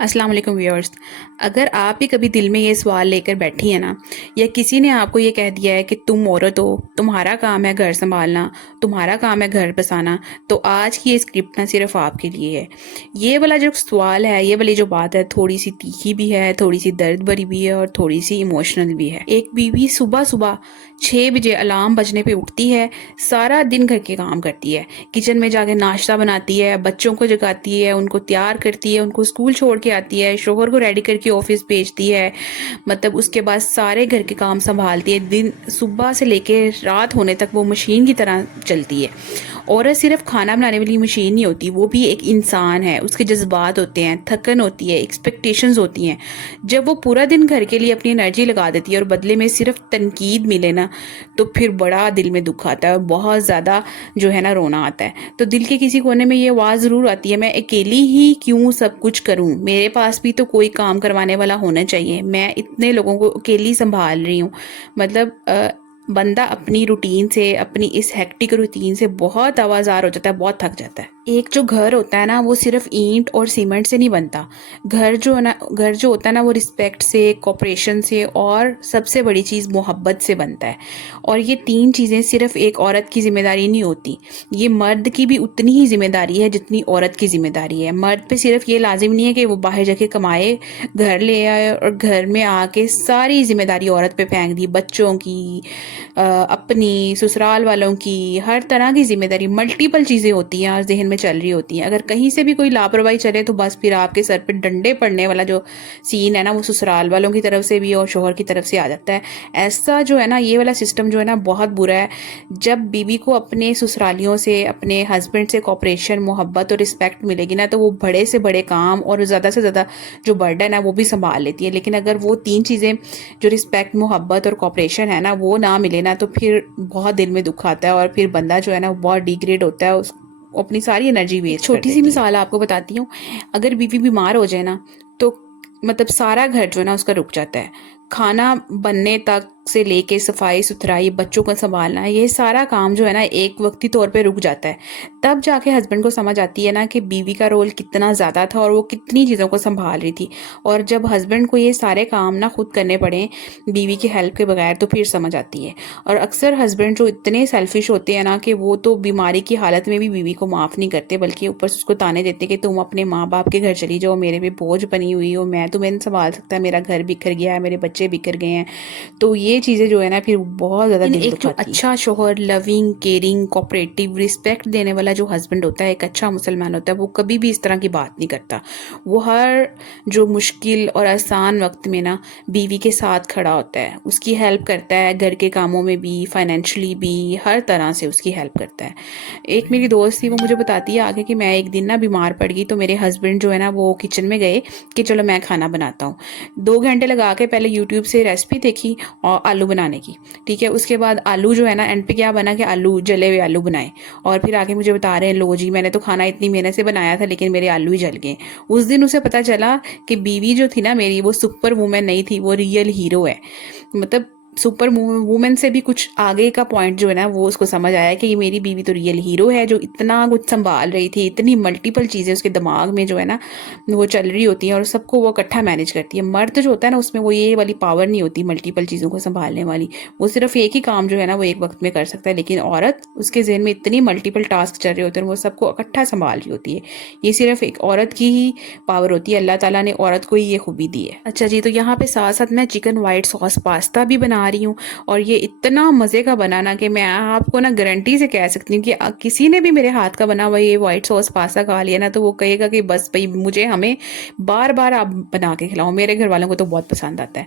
السلام علیکم ویورز. اگر آپ بھی کبھی دل میں یہ سوال لے کر بیٹھی ہیں نا، یا کسی نے آپ کو یہ کہہ دیا ہے کہ تم عورت ہو، تمہارا کام ہے گھر سنبھالنا، تمہارا کام ہے گھر بسانا، تو آج کی یہ اسکرپٹ نہ صرف آپ کے لیے ہے. یہ والا جو سوال ہے، یہ والی جو بات ہے، تھوڑی سی تیکھی بھی ہے، تھوڑی سی درد بھری بھی ہے، اور تھوڑی سی ایموشنل بھی ہے. ایک بیوی صبح صبح 6 بجے الارم بجنے پہ اٹھتی ہے، سارا دن گھر کے کام کرتی ہے، کچن میں جا کے ناشتہ بناتی ہے، بچوں کو جگاتی ہے، ان کو تیار کرتی ہے، ان کو اسکول چھوڑ کے آتی ہے، شوہر کو ریڈی کر کے آفس بھیجتی ہے. مطلب اس کے بعد سارے گھر کے کام سنبھالتی ہے. دن صبح سے لے کے رات ہونے تک وہ مشین کی طرح چلتی ہے. عورت صرف کھانا بنانے والی مشین نہیں ہوتی، وہ بھی ایک انسان ہے. اس کے جذبات ہوتے ہیں، تھکن ہوتی ہے، ایکسپیکٹیشنز ہوتی ہیں. جب وہ پورا دن گھر کے لیے اپنی انرجی لگا دیتی ہے اور بدلے میں صرف تنقید ملے نا، تو پھر بڑا دل میں دکھ آتا ہے اور بہت زیادہ جو ہے نا رونا آتا ہے. تو دل کے کسی کونے میں یہ آواز ضرور آتی ہے، میں اکیلی ہی کیوں سب کچھ کروں، میرے پاس بھی تو کوئی کام کروانے والا ہونا چاہیے، میں اتنے لوگوں کو اکیلی سنبھال رہی ہوں. مطلب بندہ اپنی روٹین سے، اپنی اس ہیکٹک روٹین سے بہت آوازار ہو جاتا ہے، بہت تھک جاتا ہے. ایک جو گھر ہوتا ہے نا، وہ صرف اینٹ اور سیمنٹ سے نہیں بنتا. گھر جو ہوتا ہے نا، وہ رسپیکٹ سے، کوپریشن سے، اور سب سے بڑی چیز محبت سے بنتا ہے. اور یہ 3 چیزیں صرف ایک عورت کی ذمہ داری نہیں ہوتی، یہ مرد کی بھی اتنی ہی ذمہ داری ہے جتنی عورت کی ذمہ داری ہے. مرد پہ صرف یہ لازم نہیں ہے کہ وہ باہر جا کے کمائے، گھر لے آئے اور گھر میں آ کے ساری ذمہ داری عورت پہ پھینک دی، بچوں کی، اپنی، سسرال والوں کی، ہر طرح کی ذمہ داری. ملٹیپل چیزیں ہوتی ہیں اور ذہن میں چل رہی ہوتی ہیں. اگر کہیں سے بھی کوئی لاپرواہی چلے تو بس پھر آپ کے سر پہ ڈنڈے پڑنے والا جو سین ہے نا، وہ سسرال والوں کی طرف سے بھی اور شوہر کی طرف سے آ جاتا ہے. ایسا جو ہے نا، یہ والا سسٹم جو ہے نا، بہت برا ہے. جب بیوی کو اپنے سسرالیوں سے، اپنے ہسبینڈ سے کوپریشن، محبت اور رسپیکٹ ملے گی نا، تو وہ بڑے سے بڑے کام اور زیادہ سے زیادہ جو برڈن ہے وہ بھی سنبھال لیتی ہے. لیکن اگر وہ 3 چیزیں جو رسپیکٹ، محبت اور کوپریشن ہے نا، وہ نہ ملے نا، تو پھر بہت دل میں دکھ آتا ہے اور پھر بندہ جو ہے نا بہت ڈیگریڈ ہوتا ہے، اپنی ساری انرجی ویسٹ کر دیتی ہے. چھوٹی سی مثال آپ کو بتاتی ہوں. اگر بیوی بیمار ہو جائے نا، تو مطلب سارا گھر جو ہے نا اس کا رک جاتا ہے. کھانا بننے تک سے لے کے صفائی ستھرائی، بچوں کو سنبھالنا، یہ سارا کام جو ہے نا ایک وقتی طور پہ رک جاتا ہے. تب جا کے ہسبینڈ کو سمجھ آتی ہے نا کہ بیوی کا رول کتنا زیادہ تھا اور وہ کتنی چیزوں کو سنبھال رہی تھی. اور جب ہسبینڈ کو یہ سارے کام نا خود کرنے پڑے بیوی کی ہیلپ کے بغیر، تو پھر سمجھ آتی ہے. اور اکثر ہسبینڈ جو اتنے سیلفش ہوتے ہیں نا، کہ وہ تو بیماری کی حالت میں بھی بیوی کو معاف نہیں کرتے، بلکہ اوپر سے اس کو تانے دیتے کہ تم اپنے ماں باپ کے گھر چلی جاؤ، میرے پہ بوجھ بنی ہوئی ہو، میں تمہیں سنبھال سکتا ہے، میرا گھر بکھر گیا ہے، میرے بچے بکھر گئے ہیں. تو یہ چیزیں جو ہے نا پھر بہت زیادہ دل دکھاتی ہیں. ایک جو اچھا شوہر، لونگ، کیئرنگ، کوپریٹو، رسپیکٹ دینے والا جو ہسبینڈ ہوتا ہے، ایک اچھا مسلمان ہوتا ہے، وہ کبھی بھی اس طرح کی بات نہیں کرتا. وہ ہر جو مشکل اور آسان وقت میں نا بیوی کے ساتھ کھڑا ہوتا ہے، اس کی ہیلپ کرتا ہے، گھر کے کاموں میں بھی، فائنینشلی بھی، ہر طرح سے اس کی ہیلپ کرتا ہے. ایک میری دوست تھی، وہ مجھے بتاتی ہے آگے کہ میں ایک دن نا بیمار پڑ گئی، تو میرے ہسبینڈ جو ہے نا وہ کچن میں گئے کہ چلو میں کھانا بناتا ہوں. 2 گھنٹے لگا کے پہلے یوٹیوب سے ریسپی دیکھی اور آلو بنانے کی، ٹھیک ہے. اس کے بعد آلو جو ہے نا، اینڈ پہ کیا بنا کہ آلو، جلے ہوئے آلو بنائے، اور پھر آگے مجھے بتا رہے ہیں لو جی میں نے تو کھانا اتنی محنت سے بنایا تھا لیکن میرے آلو ہی جل گئے. اس دن اسے پتا چلا کہ بیوی جو تھی نا میری، وہ سپر وومن نہیں تھی، وہ ریئل ہیرو ہے. مطلب سپر وومن سے بھی کچھ آگے کا پوائنٹ جو ہے نا، وہ اس کو سمجھ آیا کہ یہ میری بیوی تو ریئل ہیرو ہے، جو اتنا کچھ سنبھال رہی تھی، اتنی ملٹیپل چیزیں اس کے دماغ میں جو ہے نا وہ چل رہی ہوتی ہیں، اور سب کو وہ اکٹھا مینج کرتی ہے. مرد جو ہوتا ہے نا، اس میں وہ یہ والی پاور نہیں ہوتی ملٹیپل چیزوں کو سنبھالنے والی، وہ صرف ایک ہی کام جو ہے نا وہ ایک وقت میں کر سکتا ہے. لیکن عورت، اس کے ذہن میں اتنی ملٹیپل ٹاسک چل رہے ہوتے ہیں، وہ سب کو اکٹھا سنبھال رہی ہوتی ہے. یہ صرف ایک عورت کی ہی پاور ہوتی ہے، اللہ تعالیٰ نے عورت کو ہی یہ خوبی دی ہے. اچھا جی، تو یہاں پہ ساتھ ساتھ میں چکن وائٹ ساس پاستا بھی بنا رہی ہوں، اور یہ اتنا مزے کا بنانا کہ میں آپ کو نا گارنٹی سے کہہ سکتی ہوں کہ کسی نے بھی میرے ہاتھ کا بنا ہوا یہ وائٹ ساس پاستا کھا لیا نا، تو وہ کہے گا کہ بس بھائی ہمیں بار بار آپ بنا کے کھلاؤ. میرے گھر والوں کو تو بہت پسند آتا ہے.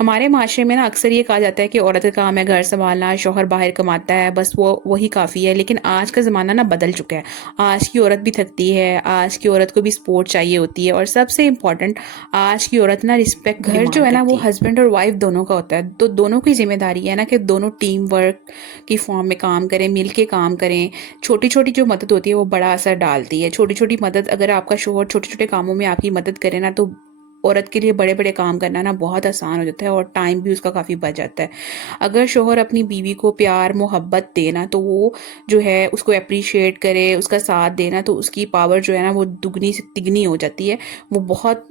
ہمارے معاشرے میں نا اکثر یہ کہا جاتا ہے کہ عورت کا کام ہے گھر سنبھالنا، شوہر باہر کماتا ہے، بس وہی کافی ہے. لیکن آج کا زمانہ نا بدل چکا ہے. آج کی عورت بھی تھکتی ہے، آج کی عورت کو بھی سپورٹ چاہیے ہوتی ہے، اور سب سے امپورٹنٹ، آج کی عورت نا رسپیکٹ. گھر جو ہے نا وہ ہسبینڈ اور وائف دونوں کا ہوتا ہے، تو دونوں کی ذمہ داری ہے نا کہ دونوں ٹیم ورک کی فارم میں کام کریں، مل کے کام کریں. چھوٹی چھوٹی جو مدد ہوتی ہے وہ بڑا اثر ڈالتی ہے. چھوٹی چھوٹی مدد، اگر آپ کا شوہر چھوٹے چھوٹے کاموں میں آپ کی مدد کرے نا، تو عورت کے لیے بڑے بڑے کام کرنا نا بہت آسان ہو جاتا ہے، اور ٹائم بھی اس کا کافی بچ جاتا ہے. اگر شوہر اپنی بیوی کو پیار، محبت دینا، تو وہ جو ہے اس کو اپریشیٹ کرے، اس کا ساتھ دینا، تو اس کی پاور جو ہے نا وہ دگنی سے تگنی ہو جاتی ہے. وہ بہت